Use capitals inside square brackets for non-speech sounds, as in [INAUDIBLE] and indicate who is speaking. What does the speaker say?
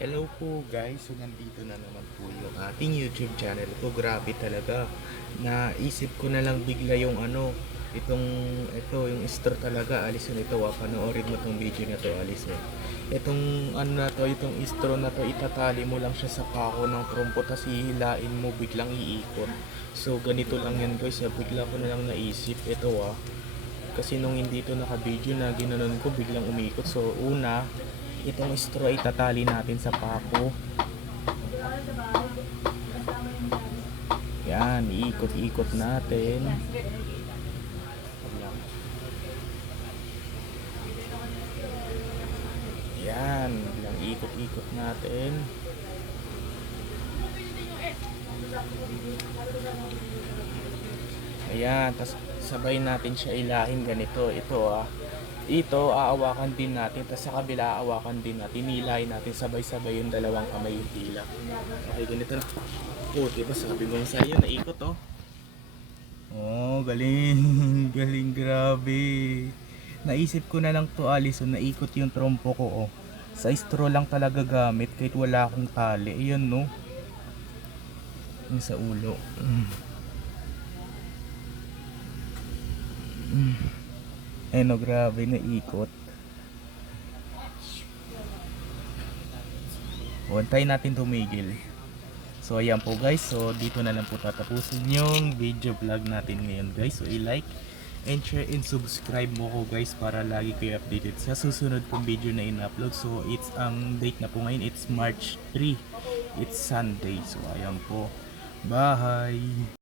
Speaker 1: Hello po guys, so nandito na naman po yung ating YouTube channel ko. Grabe talaga. Naisip ko na lang bigla yung ano, itong, ito, yung straw talaga. Alisin ito, ah, panoorin mo tong video na to, alisin. Itong, ano na to, itong straw na to, itatali mo lang siya sa pako ng trompo, tapos hihilain mo, biglang iikot. So, ganito lang yan guys, ah, bigla ko na lang naisip. Ito ah, kasi nung hindi ito naka-video na ginanon ko, biglang umikot. So, una, itong straw itatali natin sa pako. Yan, iikot-ikot natin. Yan, bilang ikot-ikot natin. Ayan, tas sabay natin siya ilahin ganito. Ito ah. Ito, aawakan din natin. Tapos sa kabila, aawakan din natin. Nilahin natin sabay-sabay yung dalawang kamay yung tila. Okay, ganito na. Oh, diba sabi mo sa iyo, naikot oh. Oh, galing. [LAUGHS] galing, grabe. Naisip ko na lang to, Alison, naikot yung trompo ko oh. Sa straw lang talaga gamit kahit wala akong tali. Ayan no. Yung sa ulo. Mm. Mm. Eh no, grabe na ikot. Huwantay natin tumigil. So ayan po guys, so dito na lang po tatapusin yung video vlog natin ngayon guys. So i-like and share and subscribe mo ko guys para lagi kayo updated sa susunod kong video na in-upload. So it's ang date na po ngayon, it's March 3. It's Sunday. So ayan po. Bye!